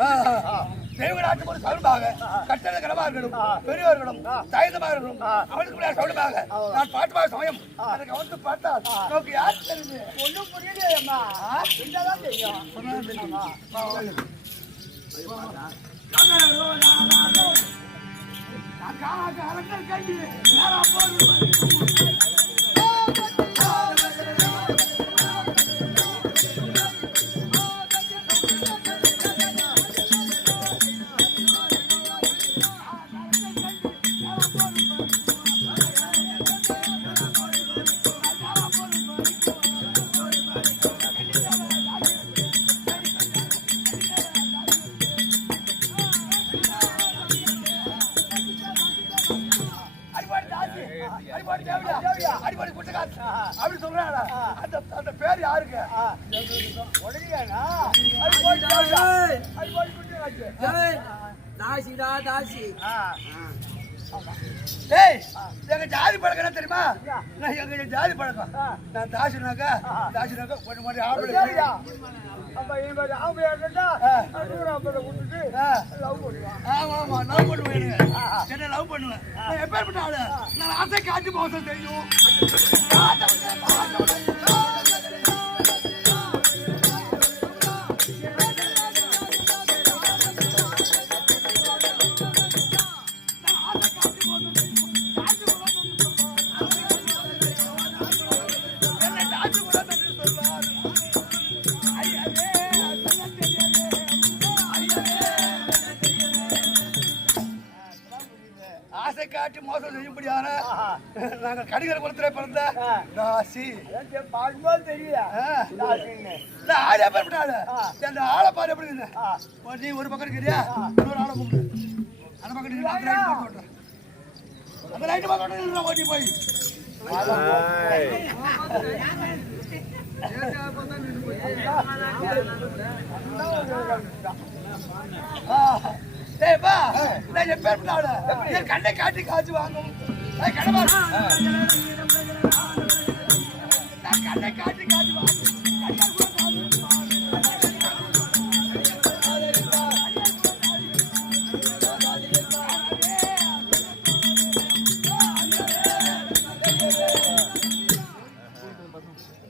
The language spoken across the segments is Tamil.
ஆ. தெய்வ நாட்டு ஒரு சவுண்டாக கட்டளை கனமா இருக்கணும். பெரியவர்களும் அவனுக்கு முன்னாடி சவுண்டமாக நான் பாட்டுமாக சமயம். அதை கவனித்து பார்த்தால் நமக்கு யார் தெரியுது ஒன்றும் தெரியும். வா. அடிபாடி தாசினாக்கா தாசினாக்கா கொஞ்சம் மாதிரி ஆம்பளை ஆ. ஆ. ஆமா, ஆமா, love பண்ணுவேன் எனக்கு. என்ன love பண்ணுவேன். நான் எப்பேற்பட்ட ஆளு? நான் ஆசை காட்டி மோசம் தெரியும். தாசி ஆ. இந்த ஆள் எப்பேற்பட்ட ஆளு? இந்த ஆளை பாரு எப்படி இருக்குது? ஒரு நீ ஒரு பக்கம் இருக்கிறியா? இன்னொரு ஆளை கூப்பிடு. அந்த பக்கம் நில்லு, அந்த லைட் பக்கம் ஓட்டு. அந்த லைட் பக்கம் நில்லுடா, ஓட்டி போய். நான்? என் கண்ணை காட்டி காசு வாங்கும் ஏய், காட்டு காட்டு நான்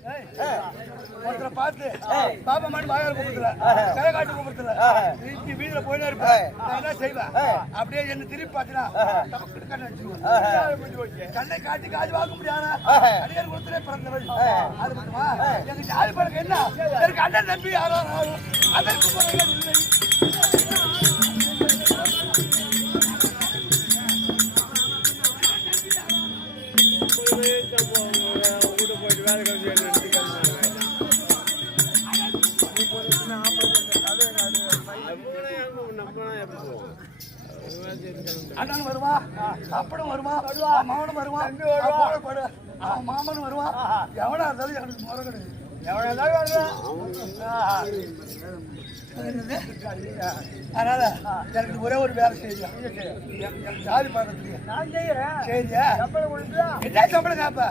ஒருத்தரை பார்த்து பாப்பா மணி வாயால கூப்பிடுற கரை காட்டு கூப்பிடுற இப்படி வீதியில போயினே இருப்பேன் நான் என்ன செய்வேன்? அப்படியே என்ன திருப்பி பார்த்தீங்கன்னா டபக்குன்னு கண்ணை காட்டி காது வாங்க முடியாத? அடியார் குளத்திலே பிறந்தவள் அது மட்டுமா? எங்க ஜாதி பழக்கம் என்ன? எனக்கு அண்ணன் நம்பி யாரோ அதற்கு முறையில் இல்லை. அண்ணன் வருவா அப்பனும் வருவா படு. அவன் மாமனும் வருவான் எவனா இருந்தாலும் எனக்கு முறை கிடையாது. என்னது? அதனால எனக்கு ஒரே ஒரு வேலை செய்யா? எனக்கு ஜாதி பார்க்கறதுக்கு சரியா என்ன சம்பளம் கேப்ப?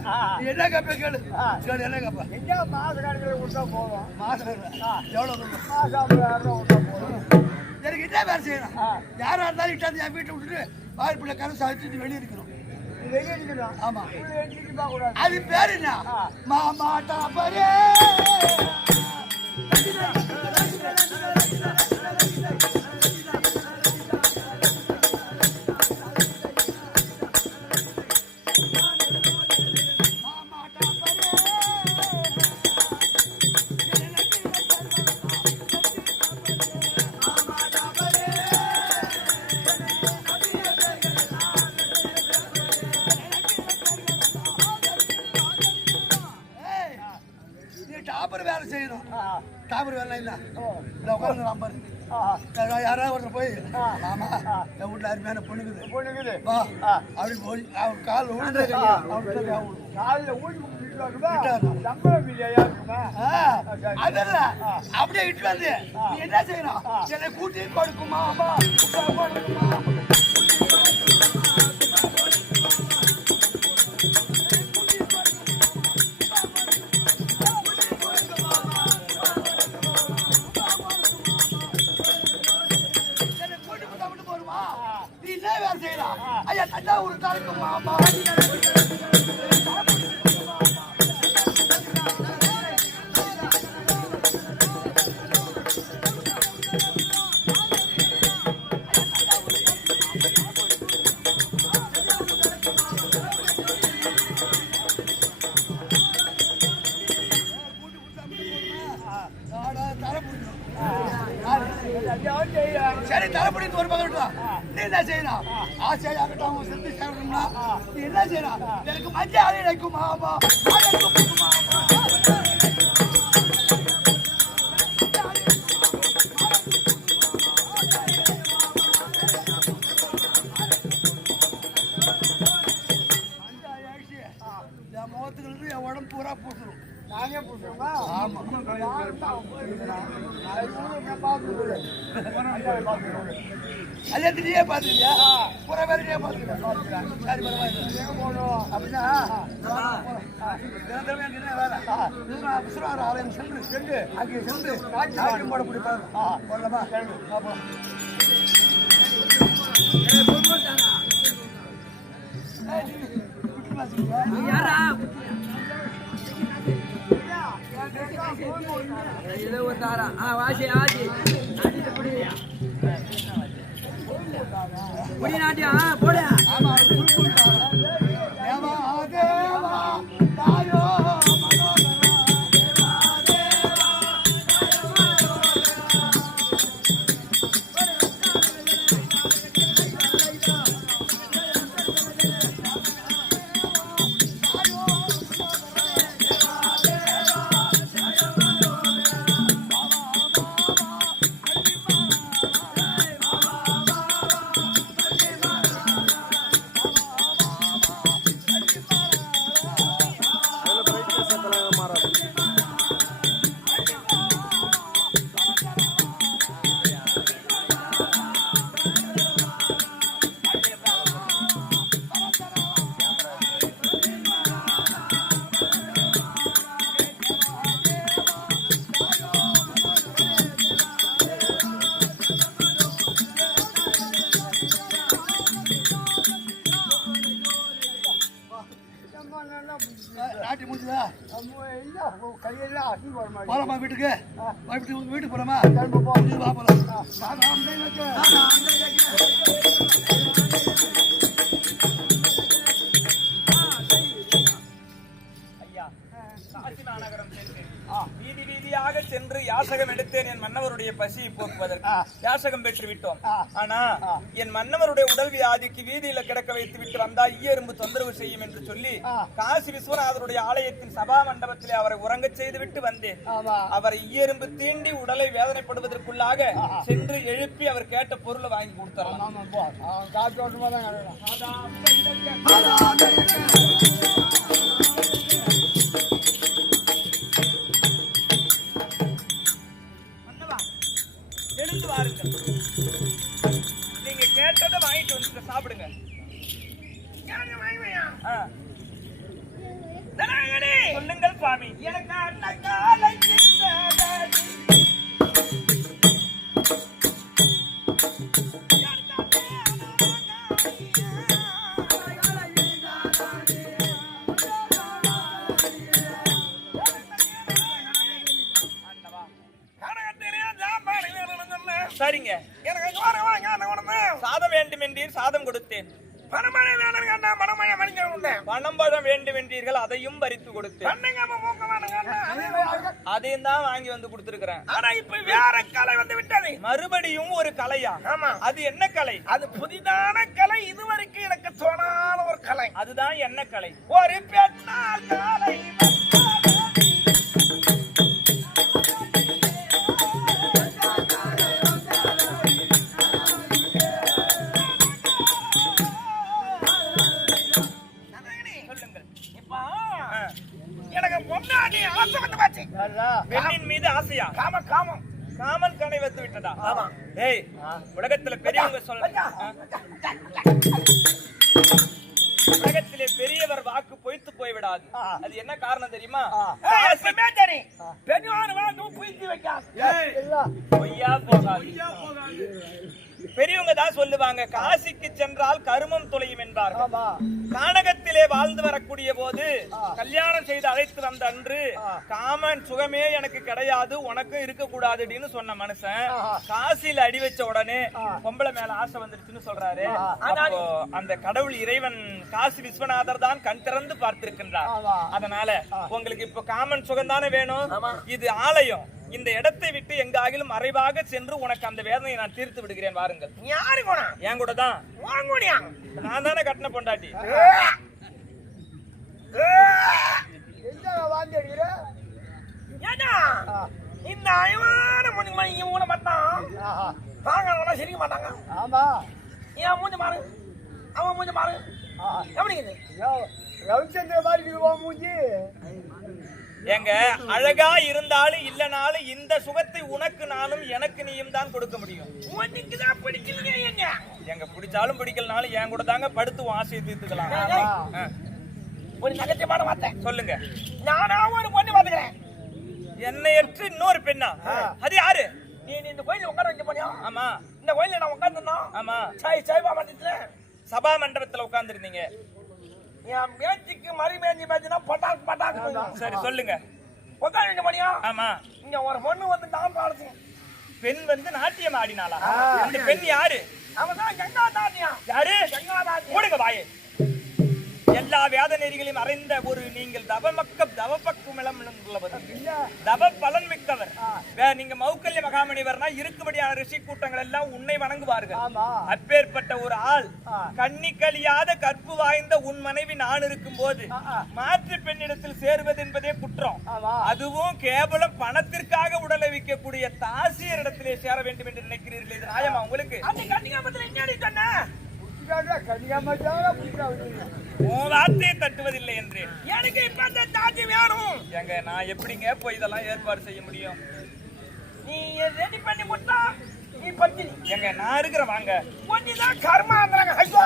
என்ன கேப்ப கேளு. கேளு என்ன கேப்ப? மாசம் எவ்வளவு கொடுக்கும்? எனக்கு என்ன வேலை செய்யணும்? யாரா இருந்தாலும் இட்டாந்து என் வீட்டை விட்டுட்டு வாய்ப்புல கரை சாதிச்சுட்டு வெளியே இருக்கணும் ஆமா. அது பேரு என்ன? மாமாட்டா பாரு. யாராவது ஒருத்தர் போய் ஆமா என் வீட்டுல அருமையான பொண்ணுக்குது. வா. அப்படி போய் அவன் கால் விழுந்து அதல்ல அப்படியே இட்டு வந்து என்ன செய்யணும்? என்னை கூட்டி கொடுக்குமா அம்மா? கொடுக்குமா எனக்கு மஞ்சள் அழைக்கும் மாமா அழைக்கும் மாமா அங்கே சென்று நாட்டியம் போட பிடிப்பாரு போடலாமா? பாப்போம் ஏய், நீ யாசகம் எடுத்தேன் என் மன்னவருடைய பசியை போக்குவதற்கு. யாசகம் பெற்று விட்டோம். ஆனா. என் மன்னவருடைய உடல் வியாதிக்கு வீதியில கிடக்க வைத்து விட்டு வந்தா ஈயெரும்பு தொந்தரவு செய்யும் என்று சொல்லி. காசி விஸ்வநாதருடைய ஆலயத்தின் சபா மண்டபத்திலே அவரை உறங்கச் செய்து விட்டு வந்தேன். அவரை ஈயெரும்பு தீண்டி உடலை வேதனைப்படுவதற்குள்ளாக சென்று எழுப்பி அவர் கேட்ட பொருளை வாங்கி கொடுத்தாராம் காத்தோட்டமா தான் சாப்பிடுங்க. சொல்லுங்கள் சுவாமி. எனக்கு அன்னக்காலை வேணும். அதையும் தான் வாங்கி வந்து கொடுத்திருக்கிறேன். ஆனா இப்ப வேற கலை வந்து விட்டது. மறுபடியும் ஒரு கலையா? ஆமா. அது என்ன கலை? அது புதிதான கலை. இதுவரைக்கும் எனக்கு தோணாத ஒரு கலை. அதுதான் என்ன கலை? ஒரு பெண்ணால் காலை. தான் சொல்லுவாங்க? காசிக்கு சென்றால் கருமம் தொலையும் என்பார்கள் கானகத்திலே வாழ்ந்து வரக்கூடிய போது கல்யாணம் செய்து அழைத்து வந்த அன்று காமன் சுகமே எனக்கு கிடையாது உனக்கும் இருக்க கூடாதுன்னு சொன்ன மனுஷன் ஆஹா. காசியில அடி வச்ச உடனே பொம்பளை மேல ஆசை வந்துருச்சுன்னு சொல்றாரு. அந்த கடவுள் இறைவன் காசி விஸ்வநாதர் தான் கண் திறந்து பார்த்திருக்கின்றார். அதனால உங்களுக்கு இப்போ காமன் சுகம் தானே வேணும் இது ஆலயம். இந்த இடத்தை விட்டு எங்காகிலும் மறைவாக சென்று உனக்கு அந்த வேதனையை நான் தீர்த்து விடுகிறேன் வாருங்கள். யாரு போனா என் கூட தான். நான் தானே கட்டின பொண்டாட்டி. எங்க. இந்த அயவான மணி மணி இவங்கள மாட்டான் ஆஹா. பாங்க சிரிக்க மாட்டாங்க. ஆமா. ஏன் மூஞ்சி மாறு. அவன் மூஞ்சி மாறு. ஆஹா. எப்படி ரவிச்சந்திர மாதிரி மூஞ்சி. ஏங்க அழகா இருந்தாலும் இல்லனாலும் இந்த சுகத்தை உனக்கு நானும் எனக்கு நீயும் தான் கொடுக்க முடியும். உனக்கு தான் பிடிக்கலையே என்ன? எங்க பிடிச்சாலும் பிடிக்கலனாலும் என் கூட தாங்க படுத்து ஆசையை தீர்த்துக்கலாம். ஒரு நகைச்சமான வார்த்தை. சொல்லுங்க. நானா ஒரு பொண்ணு பாத்துக்கிறேன் என்னையற்று இன்னொரு பெண்ணா? அது யாரு? நீ இந்த கோயில உட்கார வைக்க போனியா? ஆமா. இந்த கோயில நான் உட்காந்துருந்தோம் ஆமா. சாய் சாய்பா மண்டலத்துல சபா மண்டபத்துல உட்கார்ந்திருந்தீங்க. என் மேய்ச்சிக்கு மறி மேய்ச்சி மேய்ச்சினா பட்டாக்கு பட்டாக்கு சரி சொல்லுங்க. உட்கார வைக்க போனியா ஆமா. இங்க ஒரு பொண்ணு வந்து டான்ஸ் ஆடுச்சு பெண் வந்து நாட்டியம் ஆடினாளா? அந்த பெண் யாரு? அவன் தான் கங்கா தாத்தியா யாரு? கங்கா தாத்தியா மூடுங்க வாயே. எல்லா வேத நெறிகளையும் அறிந்த ஒரு நீங்கள் தவமக்க தவப்பக்குமிளம் உள்ளவர் தவ பலன் மிக்கவர். நீங்க மௌக்கல்ய மகாமணிவர்னா இருக்கும்படியான ரிஷி கூட்டங்கள் எல்லாம் உன்னை வணங்குவார்கள். அப்பேற்பட்ட ஒரு ஆள். கண்ணி கழியாத கற்பு வாய்ந்த உன் மனைவி நான் இருக்கும் போது மாற்று பெண்ணிடத்தில் சேருவது என்பதே குற்றம். அதுவும் கேவலம் பணத்திற்காக உடலை விற்கக்கூடிய தாசியர் இடத்திலே சேர வேண்டும் என்று நினைக்கிறீர்கள் இது நியாயமா உங்களுக்கு? வார்த்தையை தட்டுவதில்லை என்றேன். எனக்கு இப்ப அந்த வேணும். ஏங்க நான் எப்படிங்க போய் இதெல்லாம் ஏற்பாடு செய்ய முடியும்? நீ ரெடி பண்ணி கொடுத்தா நீ பத்தினி. ஏங்க நான் இருக்கிற வாங்க. கொஞ்சம் ஐயோ.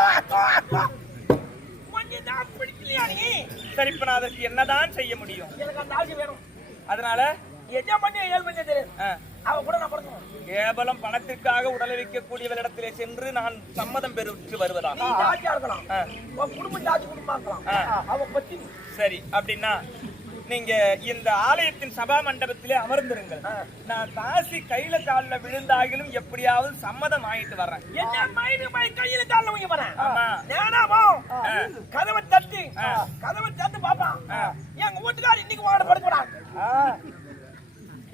கொஞ்சம் பிடிக்கலையா நீ? சரி இப்ப நான் அதற்கு என்னதான் செய்ய முடியும்? எனக்கு அந்த ஆசை வேணும். அதனால? எஜா பண்ணி ஏழு பண்ணி தெரியும் அவ கூட நான் கேவலம் பணத்திற்காக உடலை விற்கக்கூடியவரிடத்திலே சென்று நான் சம்மதம் பெற்று வருவதா நீ ஜாதியா இருக்கலாம். ஆ, உன் குடும்பம் ஜாதி குடும்பமா இருக்கலாம். ஆ. அவ பத்தினி சரி அப்படின்னா நீங்க இந்த ஆலயத்தின் சபா மண்டபத்திலே அமர்ந்திருங்கள். நான் காசி கையில கால்ல விழுந்தாகிலும் எப்படியாவது சம்மதம் ஆயிட்டு வர்றேன். கையில கால வைக்க போறேன் ஆமா. நேனாமோ கதவை தட்டி. கதவை தட்டு பாப்பான் எங்க வீட்டுக்காரர் இன்னைக்கு வாட படுக்கூடாது ஆ,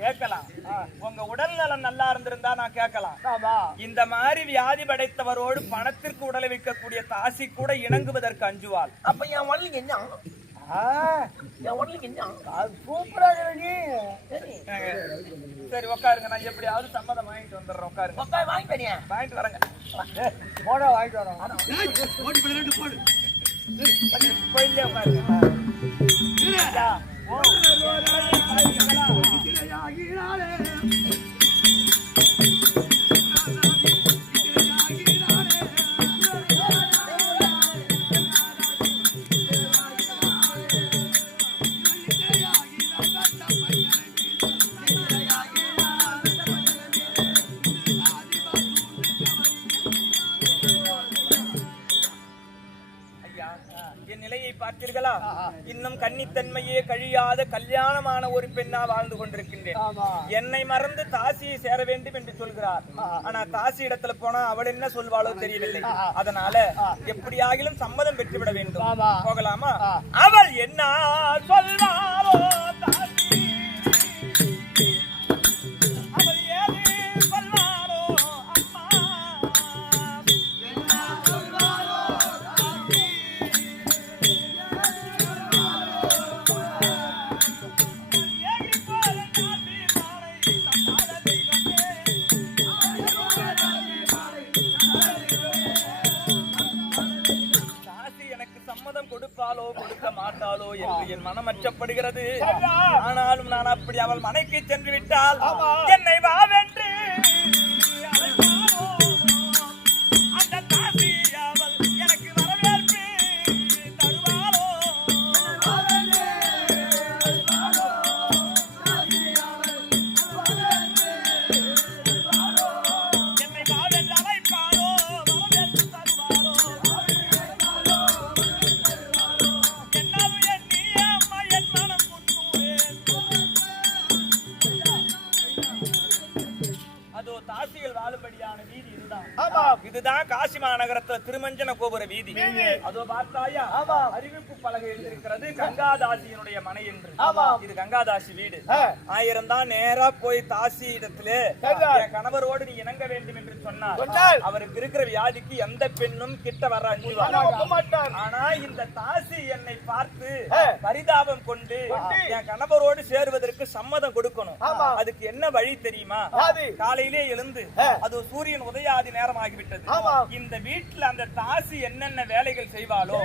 கேட்கலாம். உங்க உடல் நலம் நல்லா இருந்திருந்தா நான் கேட்கலாம். இந்த மாதிரி வியாதி படைத்தவரோடு பணத்திற்கு உடலை வைக்கக்கூடிய தாசி கூட இணங்குவதற்கு அஞ்சுவாள். அப்ப என் ஒன்லிங்க என்ன? சூப்பரா சரி. உட்காருங்க. நான் எப்படியாவது சம்மதம் வாங்கிட்டு வந்துடுறேன். உட்காருங்க. உட்கார் வாங்கி தனியா வாங்கிட்டு வரேங்க. போட வாங்கிட்டு வரோம் கோயிலே உட்காருங்க. ஐயா, இன்னும் கன்னித்தன்மையே கழியாத கல்யாணமான ஒரு பெண்ணா வாழ்ந்து கொண்டிருக்கின்றேன். என்னை மறந்து தாசியை சேர வேண்டும் என்று சொல்கிறார். ஆனா தாசி இடத்துல போனா அவள் என்ன சொல்வாளோ தெரியவில்லை. அதனால எப்படியாகிலும் சம்மதம் பெற்றுவிட வேண்டும். போகலாமா? அவள் என்ன சொல்வாளோ என்று என் மனம் அச்சப்படுகிறது ஆனாலும் நான் அப்படி அவள் மனைக்கு சென்று விட்டால் என்னை தாசிகள் நீதி இதுதான் காசி மாநகரத்துல திருமஞ்சன கோபுர வீதி. அதோ பார்த்தாயா? அறிவிப்பு பலகை எழுதியிருக்கிறது கங்காதாசியினுடைய மனை என்று. இது கங்காதாசி வீடு. ஆயிரம் தான் நேரா போய் தாசி இடத்திலே என் கணவரோடு நீ இணங்க வேண்டும் என்று சொன்னார். அவருக்கு இருக்கிற வியாதிக்கு எந்த பெண்ணும் கிட்ட வர ஆனா இந்த தாசி என்னை பார்த்து பரிதாபம் கொண்டு என் கணவரோடு சேருவதற்கு சம்மதம் கொடுக்கணும். அதுக்கு என்ன வழி தெரியுமா? காலையிலே எழுந்து அது சூரியன் உதயாதி நேரம் ஆகிவிட்டது இந்த வீட்டுல அந்த தாசி என்னென்ன வேலைகள் செய்வாளோ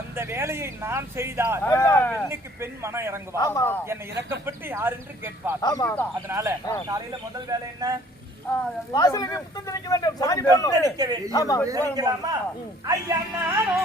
அந்த வேலையை நான் செய்தால் பெண்ணுக்கு பெண் மனம் இறங்குவா என்னை இறக்கப்பட்டு யார் என்று கேட்பார் அதனால காலையில முதல் வேலை என்ன? வாசலுக்கு புத்தம் தெளிக்க வேண்டும். சாணி போடணும் வேண்டும். ஐயா நானோ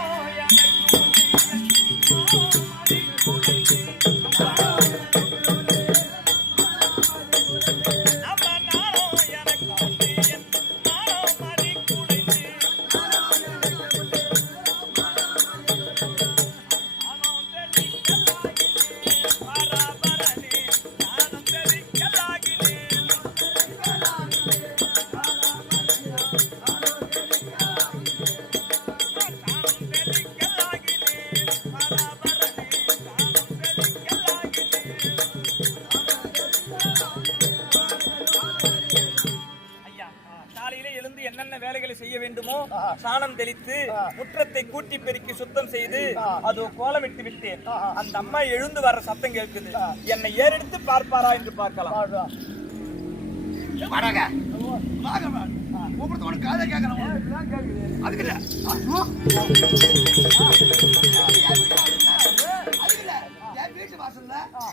செய்ய வேண்டுமோ? சாணம் தெளித்து முற்றத்தை கூட்டி பெருக்கி சுத்தம் செய்து அது கோலமிட்டு விட்டேன். அந்த அம்மா எழுந்து வர்ற சத்தம் கேட்குது. என்னை ஏறெடுத்து பார்ப்பாரா என்று பார்க்கலாம். வாடக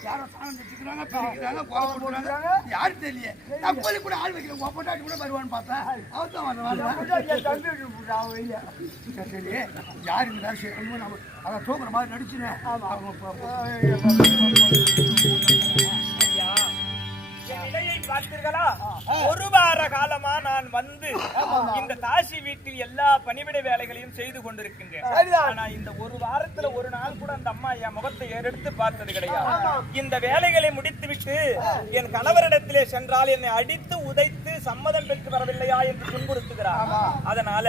யாரோ சாணம் வச்சுக்கிறாங்க பெருக்கிறாங்க கோலம் போடுறாங்க யாரு தெரியல. கோழி கூட ஆள் வைக்கிறேன் உன் பொண்டாட்டி கூட வருவான்னு பார்த்தேன். அவர் தான் வர்றான் சரி யாரு இந்த வேலை செய்யணும் நம்ம அதை தூக்குற மாதிரி நடிச்சுனேன். நான் வந்து இந்த தாசி வீட்டில் எல்லா பணிவிட வேலைகளையும் செய்து கொண்டிருக்கின்றேன். ஆனா இந்த ஒரு வாரத்துல ஒரு நாள் கூட அந்த அம்மா என் முகத்தை ஏறெடுத்து பார்த்தது கிடையாது. இந்த வேலைகளை முடித்துவிட்டு என் கணவரிடத்திலே சென்றால் என்னை அடித்து உதைத்து சம்மதம் பெற்று வரவில்லையா என்று துன்புறுத்துகிறார். அதனால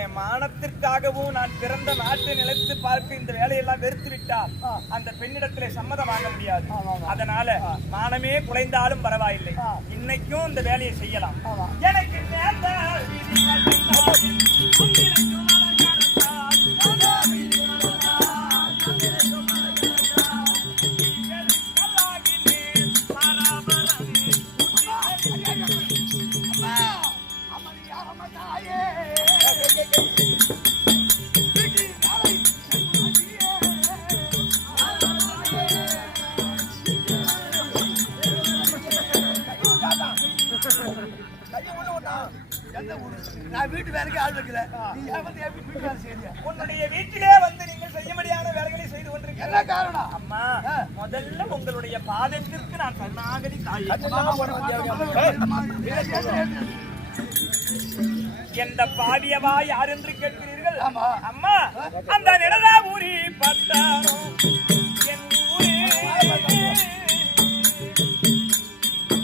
என் மானத்திற்காகவும் நான் பிறந்த நாட்டை நிலைத்து பார்த்து இந்த வேலையெல்லாம் வெறுத்து விட்டால் அந்த பெண்ணிடத்திலே சம்மதம் வாங்க முடியாது. அதனால மானமே குலைந்தாலும் பரவாயில்லை. இன்னைக்கும் இந்த வேலையை செய்யலாம். எனக்கு எந்த பாவியவா யார் என்று கேட்கிறீர்கள். அம்மா அந்த பத்தாரோ என் ஊரே.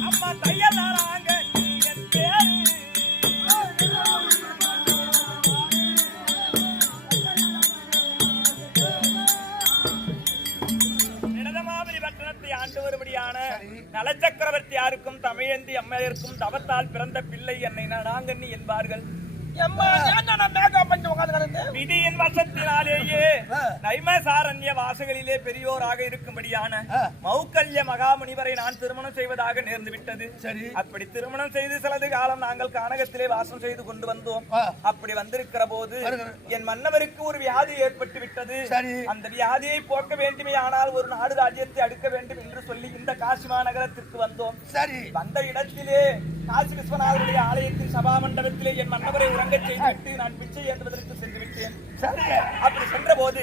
அம்மா என் பேரு. பட்டணத்தை ஆண்டு வரும்படியான நலச்சக்கரவர்த்தி யாருக்கும் தமிழந்தி அம்மையருக்கும் தவத்தால் பிறந்த பிள்ளை என்னை நாங்கண்ணி என்பார்கள். வாசகளிலே பெரியோராக இருக்கும்படியான மௌக்கல்ய மகாமுனிவரை நான் திருமணம் செய்வதாக நேர்ந்து விட்டது சரி. அப்படி திருமணம் செய்து சிலது காலம் நாங்கள் கானகத்திலே வாசம் செய்து கொண்டு வந்தோம். அப்படி வந்திருக்கிற போது. என் மன்னவருக்கு ஒரு வியாதி ஏற்பட்டு விட்டது. அந்த வியாதியை போக்க வேண்டுமே ஆனால் ஒரு நாடு ராஜ்யத்தை அடுக்க வேண்டும் என்று சொல்லி இந்த காசி மாநகரத்திற்கு வந்தோம் சரி வந்த இடத்திலே காசி விஸ்வநாதருடைய ஆலயத்தின் சபா மண்டபத்திலே என் மன்னவரை உறங்கச் செய்துவிட்டு நான் பிச்சை ஏந்துவதற்கு சென்று விட்டேன் அப்படி சென்ற போது.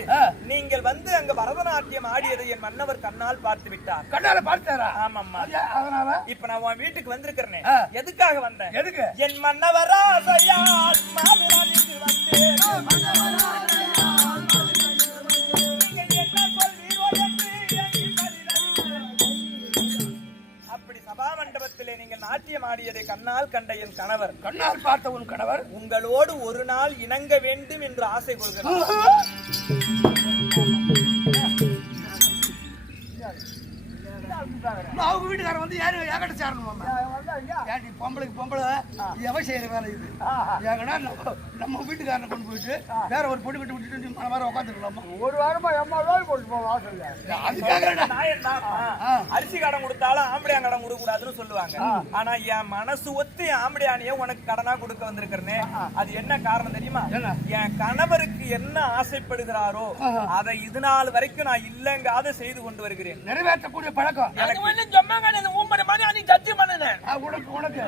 நீங்கள் வந்து அங்க பரதநாட்டியம் ஆடியதை என் மன்னவர் கண்ணால் பார்த்து விட்டார். கண்ணால பார்த்தாரா? ஆமாம்மா. அதனால? இப்ப நான் உன் வீட்டுக்கு வந்திருக்கிறேனே. எதுக்காக வந்தேன்? எதுக்கு? என் மன்னவரா செய்யார் மாதுரானிக்கு வந்தேன். மண்டபத்திலே நீங்கள் நாட்டியம் ஆடியதை கண்ணால் கண்ட என் கணவர். கண்ணால் பார்த்த உன் கணவர்? உங்களோடு ஒரு நாள் இணங்க வேண்டும் என்று ஆசை கொள்கிறார். வீட்டுக்காரன் வந்து யாரு? என்கிட்ட சேரணுமாமா ஏன்டி பொம்பளைக்கு பொம்பளை? எவ செய்யற வேலை இது? ஏங்கன்னா நம்ம வீட்டுக்காரனை கொண்டு போயிட்டு வேற ஒரு பொண்ணு விட்டு விட்டுட்டு மன வாரம் உட்காந்துக்கலாமா ஒரு வாரமா எம்மா போட்டு போவோம் அதுக்காக அரிசி கடன் கொடுத்தாலும் ஆம்படியா கடன் கொடுக்க கூடாதுன்னு சொல்லுவாங்க ஆனா என் மனசு ஒத்து ஆம்படியானிய உனக்கு கடனா கொடுக்க வந்திருக்கிறனே. அது என்ன காரணம் தெரியுமா? என் கணவருக்கு என்ன ஆசைப்படுகிறாரோ அதை இது நாள் வரைக்கும் நான் இல்லங்காத செய்து கொண்டு வருகிறேன். நிறைவேற்றக்கூடிய பழக்கம். எனக்கு வந்து ஜம்மாங்க இந்த மூம்பரை மாதிரி அன்னைக்கு சத்தியம் பண்ணினேன். ஆ, உனக்கு உனக்கு.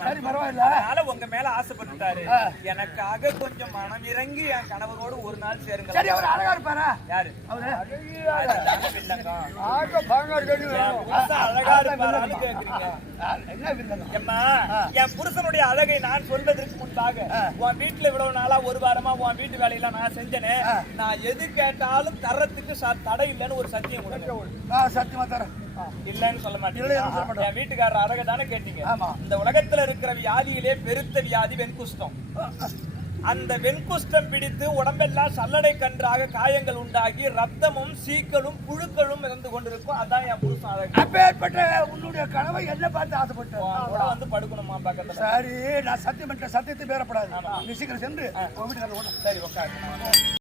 சரி பரவாயில்ல. அதனால உங்க மேல ஆசைப்பட்டுட்டாரு. எனக்காக கொஞ்சம் மனம் இறங்கி என் கணவரோடு ஒரு நாள் சேருங்க சரி அவர் அழகா இருப்பாரா? யாரு? அவரு? அழகா இருப்பாரான்னு கேக்குறீங்க. என்ன என் புருஷனுடைய அழகை நான் சொல்வதற்கு முன்பாக உன் வீட்டுல இவ்வளவு நாளா ஒரு வாரமா உன் வீட்டு வேலையெல்லாம் நான் செஞ்சேனே. நான் எது கேட்டாலும் தரத்துக்கு தடை இல்லைன்னு ஒரு சத்தியம் கொடுங்க சத்தியமா தரேன் இல்லைன்னு சொல்ல மாட்டேன். என் வீட்டுக்காரர் அழகை தானே கேட்டீங்க. இந்த உலகத்துல இருக்கிற வியாதியிலே பெருத்த வியாதி வெண்குஷ்டம். அந்த வெண்குஷ்டம் பிடித்து உடம்பெல்லாம் சல்லடை கன்றாக காயங்கள் உண்டாகி ரத்தமும் சீக்களும் புழுக்களும் இருந்து கொண்டிருக்கும். அதான் என் புருஷன் அழகு அப்பேற்பட்ட உன்னுடைய கனவை என்ன பார்த்து ஆசைப்பட்டேன். வந்து படுக்கணுமா பக்கத்துல? சரி நான் சத்தியம் சத்தியத்தை பேரப்படாது. நீ சீக்கிரம் சென்று சரி உட்காரு